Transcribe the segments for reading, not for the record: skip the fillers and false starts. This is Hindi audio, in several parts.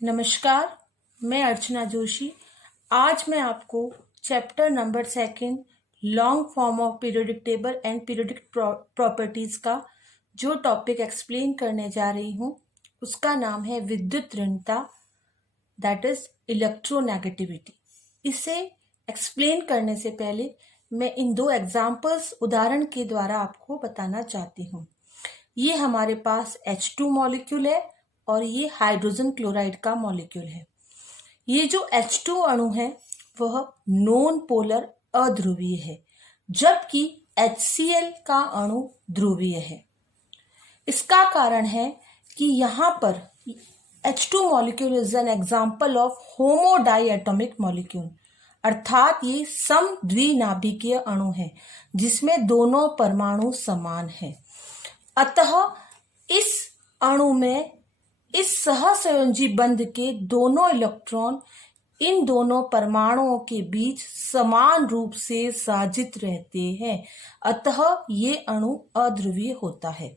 नमस्कार, मैं अर्चना जोशी। आज मैं आपको chapter number 2 long form of periodic table and periodic properties का जो टॉपिक एक्सप्लेन करने जा रही हूँ उसका नाम है विद्युत ऋणता, दैट इज इलेक्ट्रोनेगेटिविटी। इसे एक्सप्लेन करने से पहले मैं इन दो एग्जाम्पल्स उदाहरण के द्वारा आपको बताना चाहती हूँ। ये हमारे पास H2 मॉलिक्यूल है और ये हाइड्रोजन क्लोराइड का मॉलिक्यूल है। ये जो H2 अणु है वह नॉन पोलर अध्रुवीय है, जबकि HCl का अणु ध्रुवीय है। इसका कारण है कि यहाँ पर H2 molecule is an example of homodiatomic molecule, अर्थात ये समद्विनाभिकीय अणु है जिसमें दोनों परमाणु समान है। अतः इस अणु में इस सहसंयोजी बंध के दोनों इलेक्ट्रॉन इन दोनों परमाणुओं के बीच समान रूप से साजित रहते हैं, अतः ये अणु अध्रुवीय होता है।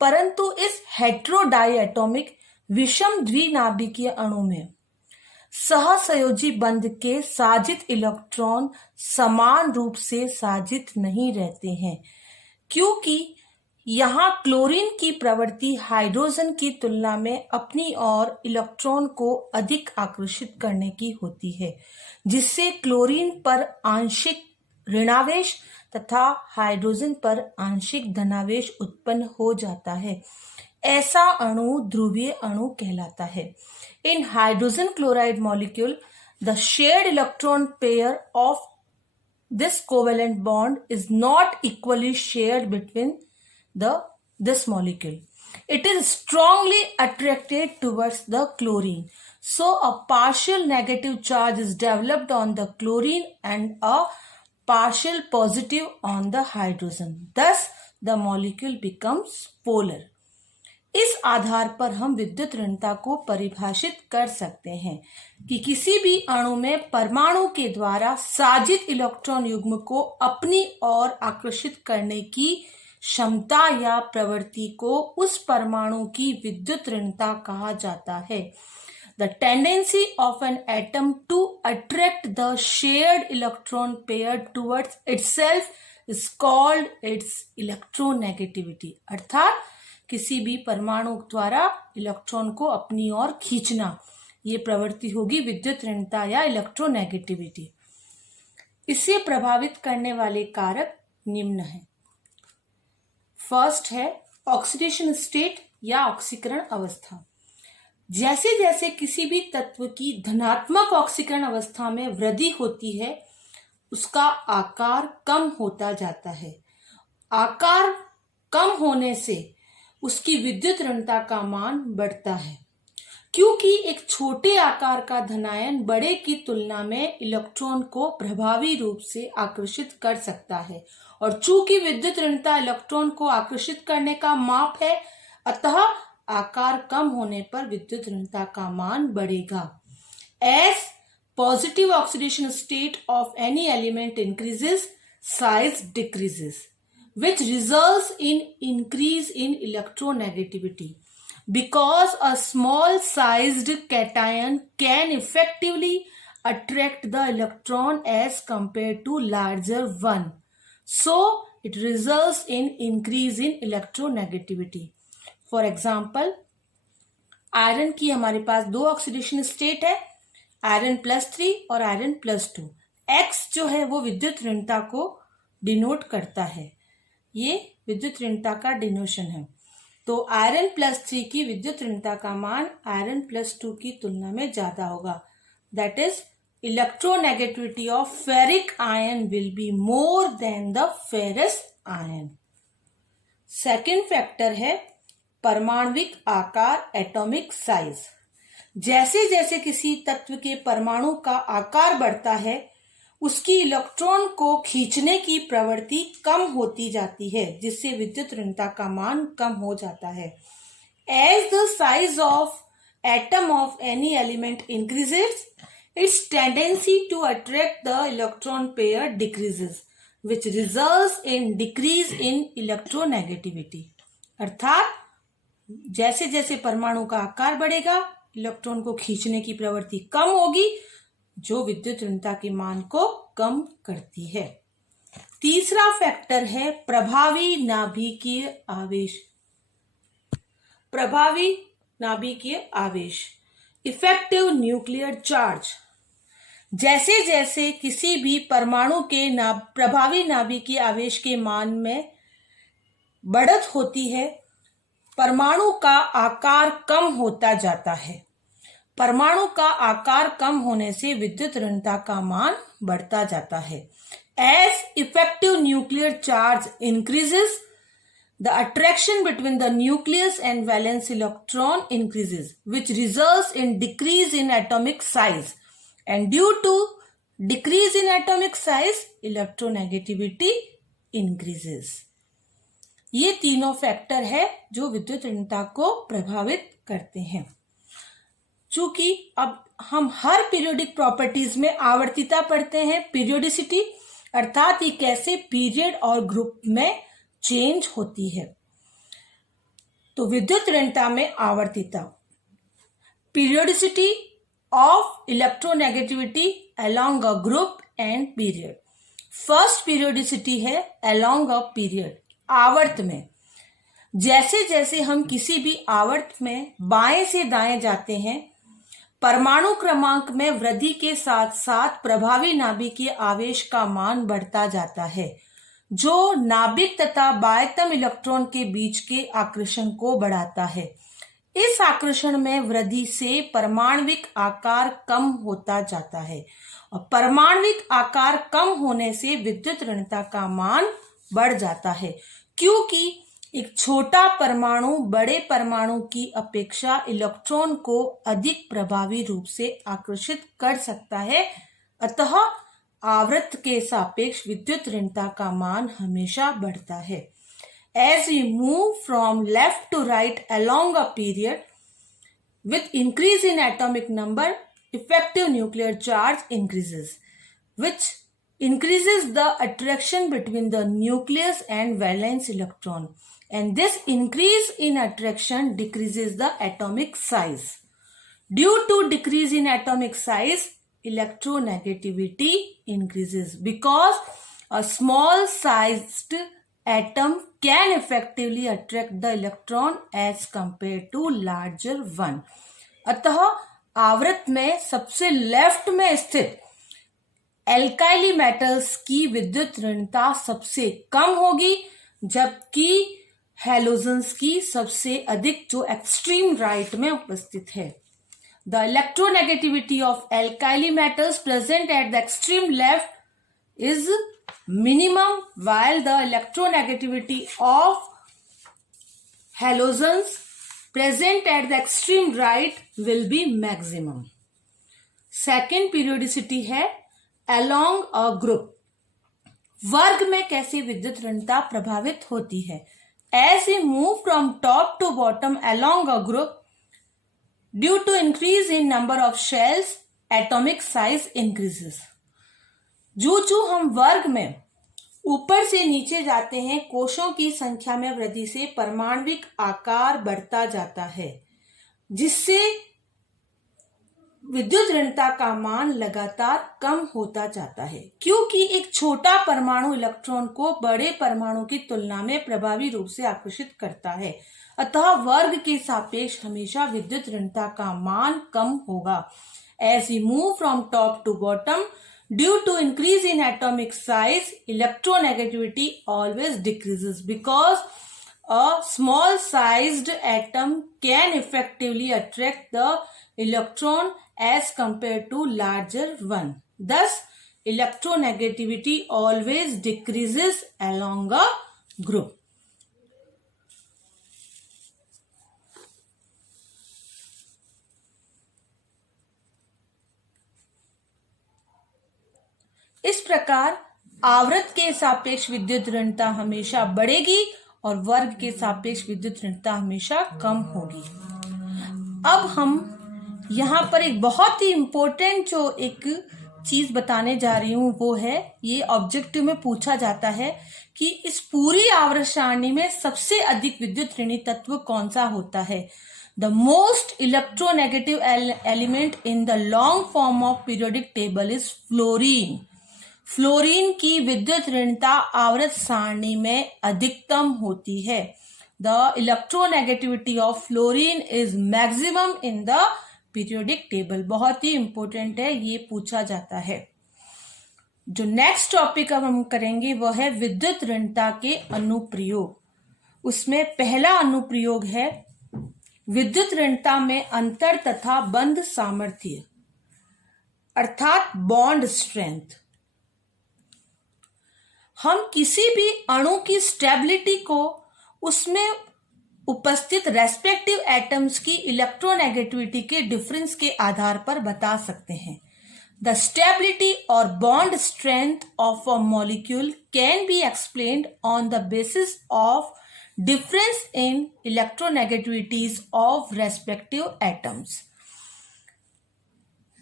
परंतु इस हेटेरोडाइएटॉमिक विषम द्विनाभिकीय अणु में सहसंयोजी बंध के साजित इलेक्ट्रॉन समान रूप से साजित नहीं रहते हैं, क्योंकि यहाँ क्लोरीन की प्रवृत्ति हाइड्रोजन की तुलना में अपनी ओर इलेक्ट्रॉन को अधिक आकर्षित करने की होती है, जिससे क्लोरीन पर आंशिक ऋणावेश तथा हाइड्रोजन पर आंशिक धनावेश उत्पन्न हो जाता है। ऐसा अणु ध्रुवीय अणु कहलाता है। In hydrogen chloride molecule the shared electron pair of this covalent bond is not equally shared between this molecule. It is strongly attracted towards the chlorine. So a partial negative charge is developed on the chlorine and a partial positive on the hydrogen. Thus the molecule becomes polar. इस आधार पर हम विद्युत ऋणता को परिभाषित कर सकते हैं कि किसी भी अणु में परमाणु के द्वारा साजित इलेक्ट्रॉन युग्म को अपनी ओर आकर्षित करने की क्षमता या प्रवृत्ति को उस परमाणु की विद्युत ऋणता कहा जाता है। The tendency of an atom to attract the shared electron pair towards itself is called its electronegativity. अर्थात किसी भी परमाणु द्वारा इलेक्ट्रॉन को अपनी ओर खींचना, ये प्रवृत्ति होगी विद्युत ऋणता या इलेक्ट्रोनेगेटिविटी। इसे प्रभावित करने वाले कारक निम्न हैं। फर्स्ट है ऑक्सीडेशन स्टेट या ऑक्सीकरण अवस्था। जैसे जैसे किसी भी तत्व की धनात्मक ऑक्सीकरण अवस्था में वृद्धि होती है उसका आकार कम होता जाता है। आकार कम होने से उसकी विद्युत ऋणता का मान बढ़ता है, क्योंकि एक छोटे आकार का धनायन बड़े की तुलना में इलेक्ट्रॉन को प्रभावी रूप से आकर्षित कर सकता है, और चूंकि विद्युत ऋणता इलेक्ट्रॉन को आकर्षित करने का माप है, अतः आकार कम होने पर विद्युत ऋणता का मान बढ़ेगा। As positive oxidation state of any element increases, size decreases, which results in increase in electronegativity. Because a small sized cation can effectively attract the electron as compared to larger one. So it results in increase in electronegativity. For example, iron की हमारे पास दो ऑक्सीडेशन स्टेट है, आयरन +3 और आयरन +2। X जो है वो विद्युत ऋणता को डिनोट करता है, ये विद्युत ऋणता का डिनोशन है। तो आयरन +3 की विद्युत ऋणता का मान आयरन +2 की तुलना में ज्यादा होगा। That is electronegativity of ferric ion will be more than the ferrous ion. Second factor है परमाणविक आकार, एटॉमिक साइज। जैसे जैसे किसी तत्व के परमाणु का आकार बढ़ता है उसकी इलेक्ट्रॉन को खींचने की प्रवृत्ति कम होती जाती है, जिससे विद्युत ऋणता का मान कम हो जाता है। As the size of atom of any element increases, its tendency to attract the electron pair decreases, which results in decrease in electronegativity. अर्थात जैसे जैसे परमाणु का आकार बढ़ेगा इलेक्ट्रॉन को खींचने की प्रवृत्ति कम होगी, जो विद्युत ऋणता के मान को कम करती है। तीसरा फैक्टर है प्रभावी नाभिकीय आवेश। प्रभावी नाभिकीय आवेश, इफेक्टिव न्यूक्लियर चार्ज। जैसे जैसे किसी भी परमाणु के प्रभावी नाभिकीय आवेश के मान में बढ़त होती है, परमाणु का आकार कम होता जाता है। परमाणु का आकार कम होने से विद्युत ऋणता का मान बढ़ता जाता है। As effective nuclear charge increases, the attraction between the nucleus and valence electron increases, which results in decrease in atomic size. And due to decrease in atomic size, electronegativity increases. ये तीनों फैक्टर है जो विद्युत ऋणता को प्रभावित करते हैं। चूंकि अब हम हर पीरियोडिक प्रॉपर्टीज में आवर्तिता पढ़ते हैं, पीरियोडिसिटी, अर्थात ये कैसे पीरियड और ग्रुप में चेंज होती है। तो विद्युत ऋणता में आवर्तिता, periodicity of electronegativity along a group and period. First periodicity है अलोंग अ पीरियड, आवर्त में। जैसे जैसे हम किसी भी आवर्त में बाएं से दाएं जाते हैं, परमाणु क्रमांक में वृद्धि के साथ साथ प्रभावी नाभिकीय आवेश का मान बढ़ता जाता है, जो नाभिक तथा बाह्यतम इलेक्ट्रॉन के बीच के आकर्षण को बढ़ाता है। इस आकर्षण में वृद्धि से परमाणविक आकार कम होता जाता है और परमाणविक आकार कम होने से विद्युत ऋणता का मान बढ़ जाता है, क्योंकि एक छोटा परमाणु बड़े परमाणु की अपेक्षा इलेक्ट्रॉन को अधिक प्रभावी रूप से आकर्षित कर सकता है। अतः आवर्त के सापेक्ष विद्युत ऋणता का मान हमेशा बढ़ता है। As we move from left to right along a period, with increase in atomic number, effective nuclear charge increases, which increases the attraction between the nucleus and valence electron. And this increase in attraction decreases the atomic size. Due to decrease in atomic size, electronegativity increases because a small sized atom can effectively attract the electron as compared to larger one. अतः आवर्त में सबसे लेफ्ट में स्थित एल्काइली मेटल्स की विद्युत ऋणता सबसे कम होगी, जबकि हैलोजन्स की सबसे अधिक, जो एक्सट्रीम राइट में उपस्थित है। The electronegativity of alkali metals present at the extreme left is minimum, while the electronegativity of halogens present at the extreme right will be maximum. Second periodicity है along a group. वर्ग में कैसे विद्युत ऋणता प्रभावित होती है? As we move from top to bottom along a group, due to increase in number of shells, atomic size increases. जो हम वर्ग में ऊपर से नीचे जाते हैं, कोशों की संख्या में वृद्धि से परमाणविक आकार बढ़ता जाता है, जिससे विद्युत ऋणता का मान लगातार कम होता जाता है, क्योंकि एक छोटा परमाणु इलेक्ट्रॉन को बड़े परमाणु की तुलना में प्रभावी रूप से आकर्षित करता है। अतः वर्ग के सापेक्ष हमेशा विद्युत ऋणता का मान कम होगा। As we move from top to bottom, due to increase in atomic size, electronegativity always decreases because a small sized atom can effectively attract the electron as compared to larger one. Thus, electronegativity always decreases along a group. इस प्रकार आवर्त के सापेक्ष विद्युत ऋणता हमेशा बढ़ेगी और वर्ग के सापेक्ष विद्युत ऋणता हमेशा कम होगी। अब हम यहाँ पर एक बहुत ही इम्पोर्टेंट जो एक चीज बताने जा रही हूँ वो है, ये ऑब्जेक्टिव में पूछा जाता है कि इस पूरी आवर्त सारणी में सबसे अधिक विद्युत ऋणी तत्व कौन सा होता है। The most electronegative element in the long form of periodic table is fluorine. Fluorine की विद्युत ऋणता आवर्त सारणी में अधिकतम होती है. The electronegativity of fluorine is maximum in the periodic table. बहुत ही इंपॉर्टेंट है, ये पूछा जाता है. जो नेक्स्ट टॉपिक अब हम करेंगे वह है विद्युत ऋणता के अनुप्रयोग. उसमें पहला अनुप्रयोग है विद्युत ऋणता में अंतर तथा बंध सामर्थ्य अर्थात बॉन्ड स्ट्रेंथ. हम किसी भी अणु की स्टेबिलिटी को उसमें उपस्थित रेस्पेक्टिव एटम्स की इलेक्ट्रोनेगेटिविटी के डिफरेंस के आधार पर बता सकते हैं. द स्टेबिलिटी और bond strength of a molecule can be explained on the basis of difference in electronegativities of respective atoms.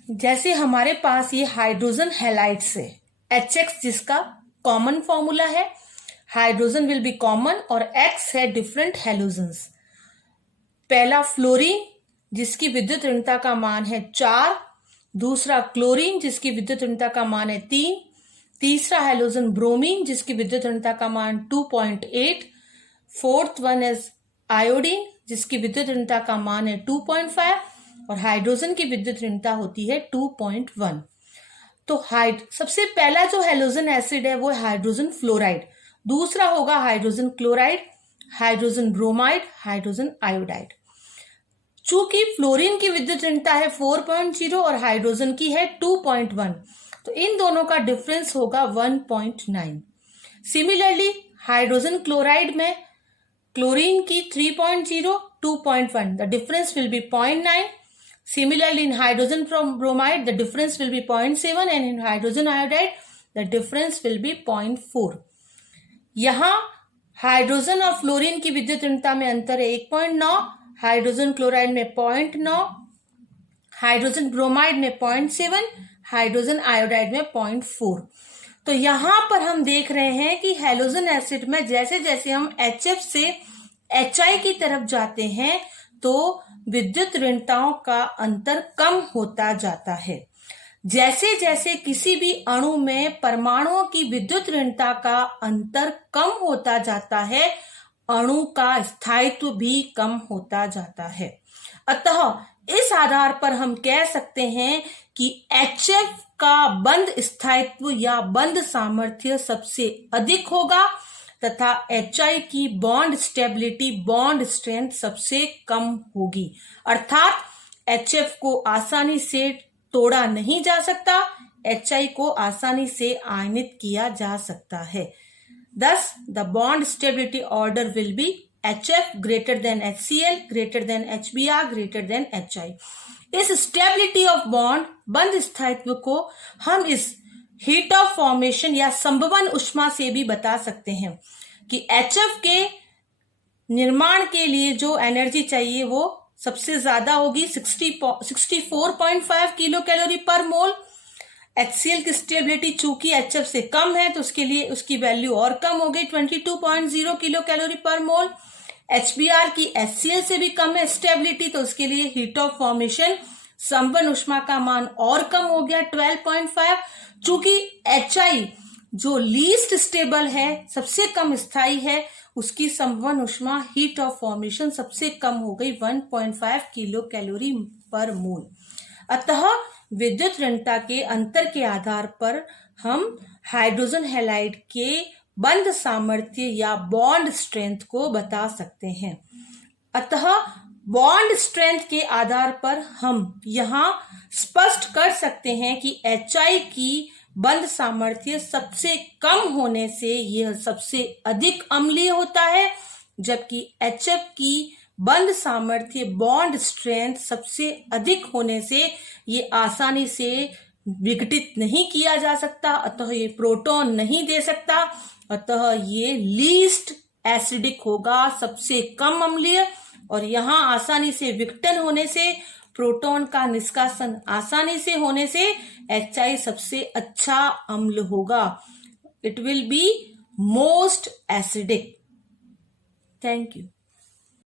जैसे हमारे पास ये हाइड्रोजन हैलाइड्स है, HX जिसका कॉमन फॉर्मूला है, हाइड्रोजन विल बी कॉमन और X है डिफरेंट हैलोजन्स. पहला फ्लोरीन जिसकी विद्युत ऋणता का मान है 4, दूसरा क्लोरीन जिसकी विद्युत ऋणता का मान है 3, तीसरा हैलोजन ब्रोमीन जिसकी विद्युत ऋणता का मान 2.8, फोर्थ वन इज आयोडीन जिसकी विद्युत ऋणता का मान है 2.5 और हाइड्रोजन की विद्युत ऋणता होती है 2.1. तो सबसे पहला जो हैलोजन एसिड है वो है हाइड्रोजन फ्लोराइड, दूसरा होगा hydrogen chloride, hydrogen bromide, hydrogen iodide. चूंकि फ्लोरीन की विद्युत ऋणता है 4.0 और हाइड्रोजन की है 2.1, तो इन दोनों का डिफरेंस होगा 1.9. सिमिलरली हाइड्रोजन क्लोराइड में क्लोरीन की 3.0, 2.1, the difference will be 0.9. Similarly, in hydrogen bromide, the difference will be 0.7 and in hydrogen iodide, the difference will be 0.4. यहाँ हाइड्रोजन और फ्लोरीन की विद्युत ऋणता में अंतर है 1.9, हाइड्रोजन क्लोराइड में 0.9, हाइड्रोजन ब्रोमाइड में 0.7, हाइड्रोजन आयोडाइड में 0.4. तो यहाँ पर हम देख रहे हैं कि हैलोजन एसिड में जैसे जैसे हम HF से HI की तरफ जाते हैं तो विद्युत ऋणताओं का अंतर कम होता जाता है. जैसे जैसे किसी भी अणु में परमाणुओं की विद्युत ऋणता का अंतर कम होता जाता है, अणु का स्थायित्व भी कम होता जाता है. अतः इस आधार पर हम कह सकते हैं कि HF का बंध स्थायित्व या बंध सामर्थ्य सबसे अधिक होगा तथा HI की बॉन्ड स्टेबिलिटी, बॉन्ड स्ट्रेंथ सबसे कम होगी. अर्थात HF को आसानी से तोड़ा नहीं जा सकता, HI को आसानी से आयनित किया जा सकता है. Thus, the bond stability order will be HF greater than HCl, greater than HBr, greater than HI. इस स्टेबिलिटी ऑफ बॉन्ड, बंध स्थायित्व को हम इस हीट ऑफ फॉर्मेशन या संभवन उष्मा से भी बता सकते हैं कि HF के निर्माण के लिए जो एनर्जी चाहिए वो सबसे ज्यादा होगी 64.5 किलो कैलोरी पर मोल. HCl की स्टेबिलिटी चूंकि HF से कम है तो उसके लिए उसकी वैल्यू और कम हो गई 22.0 किलो कैलोरी पर मोल. HBr की HCl से भी कम है स्टेबिलिटी, तो उसके लिए हीट ऑफ फॉर्मेशन संपन्न उष्मा का मान और कम हो गया 12.5. चूंकि HI जो लीस्ट स्टेबल है, सबसे कम स्थायी है, उसकी संपन्न उष्मा हीट ऑफ फॉर्मेशन सबसे कम हो गई 1.5 किलो कैलोरी पर मोल. अतः विद्युत ऋणता के अंतर के आधार पर हम हाइड्रोजन हैलाइड के बंध सामर्थ्य या बॉन्ड स्ट्रेंथ को बता सकते हैं. अतः बॉन्ड स्ट्रेंथ के आधार पर हम यहाँ स्पष्ट कर सकते हैं कि HI की बंध सामर्थ्य सबसे कम होने से यह सबसे अधिक अम्लीय होता है, जबकि HF की बंध सामर्थ्य, बॉन्ड स्ट्रेंथ सबसे अधिक होने से ये आसानी से विघटित नहीं किया जा सकता, अतः ये प्रोटॉन नहीं दे सकता, अतः ये लीस्ट एसिडिक होगा, सबसे कम अम्लीय. और यहाँ आसानी से विघटन होने से, प्रोटॉन का निष्कासन आसानी से होने से HI सबसे अच्छा अम्ल होगा. It will be most acidic. Thank you.